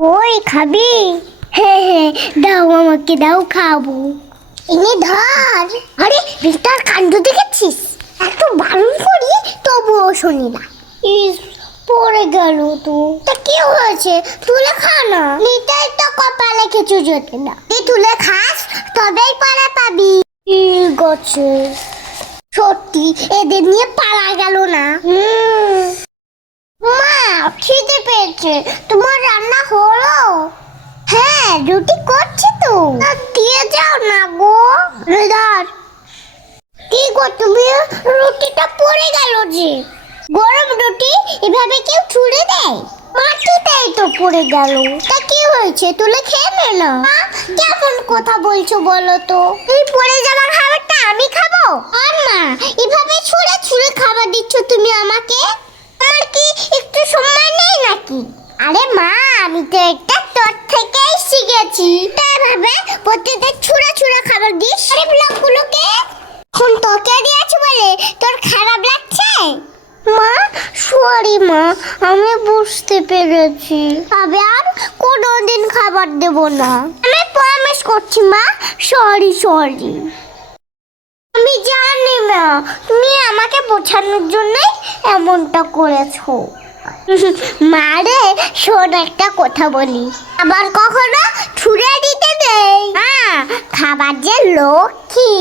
ওই খাবি? হ্যাঁ হ্যাঁ, দাও আমাকে দাও, খাবো। এনে ধর। আরে বেটার কাণ্ড দেখেছিস, এত বারণ করি তবুও শুনি না। ইস, পড়ে গেল তো। তা কি হয়েছে, তুলে খা না। নিতাই তো কপালে কিছু জোটে না, তুই তুলে খাস তবেই পরে পাবি। ঠিক আছে। সত্যি এদের নিয়ে পারা গেল না। মা, খিদে পেয়েছে, তোমার রান্না হলো? হ্যাঁ, রুটি করছি তো। দিয়ে যাও না গো। ধর। কি গো তুমি, রুটিটা পড়ে গেল যে। গরম রুটি এভাবে কেউ ছুঁড়ে দেয়? মাটিতেই তো পড়ে গেল। তা কি হয়েছে, তুলে খেয়ে নে না। কেমন কথা বলছো বলো তো? এই পড়ে যাওয়া খাবারটা আমি খাবো? আর মা, এভাবে ছুঁড়ে ছুঁড়ে খাবার দিচ্ছ তুমি আমাকে? আমার কি একটু সময় নেই নাকি? আরে মা, আমি তো এটা তোর থেকেই শিখেছি। এভাবে প্রত্যেকটা ছুঁড়ে ছুঁড়ে খাবার দিস। আরে ব্লকগুলোকে এখন তোকে দিয়েছি বলে তোর খারাপ লাগছে? মা সরি মা, আমি বুঝতে পেরেছি, তবে আর কোনোদিন খাবার দেব না। আমি প্রমিস করছি মা, সরি সরি। আমি জানি মা, তুমি আমাকে বোঝানোর জন্যই এমনটা করেছো। মা রে, শোন একটা কথা বলি, আবার কখনো ছুঁড়ে দিতে নেই। খাবার যে লক্ষ্মী।